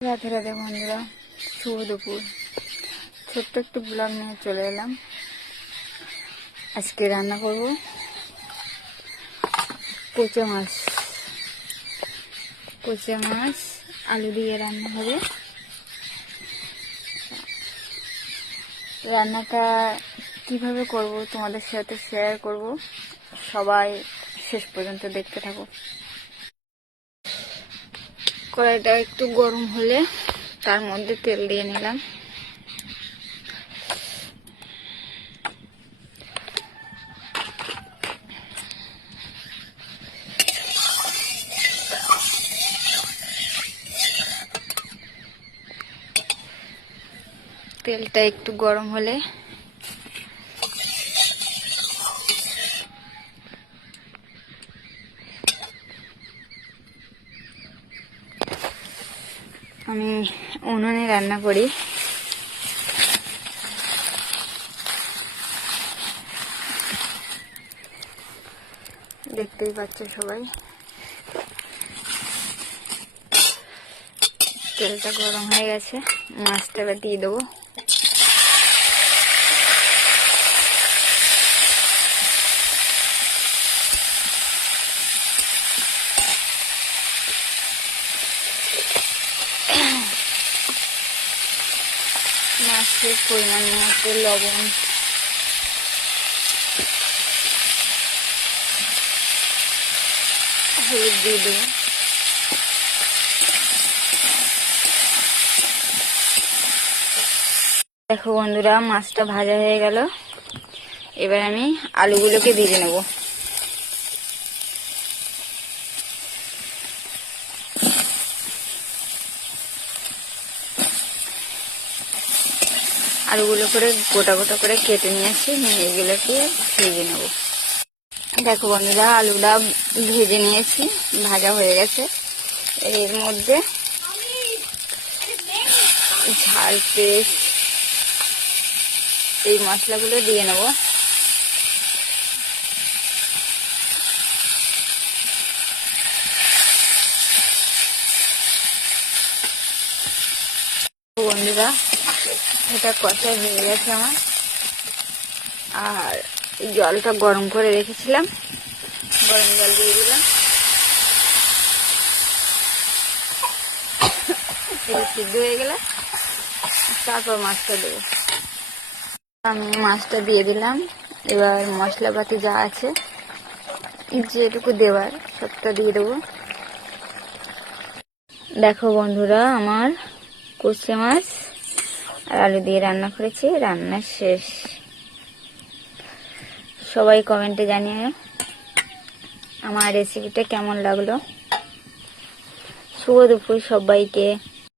রাধে রাধে বন্ধুরা, শুভ দুপুর। ছোট্ট একটু ব্লগ নিয়ে চলে এলাম। আজকে রান্না করব কোচা মাছ আলু দিয়ে রান্না হবে। রান্নাটা কিভাবে করব তোমাদের সাথে শেয়ার করব, সবাই শেষ পর্যন্ত দেখতে থাকো। কড়াইটা একটু গরম হলে তার মধ্যে তেল দিয়ে নিলাম। তেলটা একটু গরম হলে আমি উনুনে রান্না করি। দেখতেই পাচ্ছ সবাই। তেলটা গরম হয়ে গেছে, মাছটা এবার দিয়ে দেবো। মাছের পরিমাণ মতো লবণ, হলুদ দিয়ে দেবো। দেখো বন্ধুরা, মাছটা ভাজা হয়ে গেল। এবার আমি আলুগুলোকে ভেজে নেব। আলুগুলো করে গোটা গোটা করে কেটে নিয়েছি, এগুলোকে ভেজে নেব। দেখো বন্ধুরা, আলুটা ভেজে নিয়েছি, ভাজা হয়ে গেছে। এর মধ্যে ঝাল পেস্ট, এই মশলাগুলো দিয়ে নেব। বন্ধুরা, এটা কষা হয়ে গেছে আমার। আর জলটা গরম করে রেখেছিলাম, গরম জল দিয়ে দিলাম। এটা সিদ্ধ হয়ে গেলে তারপর মাছটা দেবো। আমি মাছটা দিয়ে দিলাম। এবার মশলাপাতি যা আছে, যেটুকু দেওয়ার সবটা দিয়ে দেবো। দেখো বন্ধুরা, আমার কুচে মাছ আর আলু দিয়ে রান্না করেছি, রান্না শেষ। সবাই কমেন্টে জানিয়ে আমার রেসিপিটা কেমন লাগলো। শুভ দুপুর সবাইকে।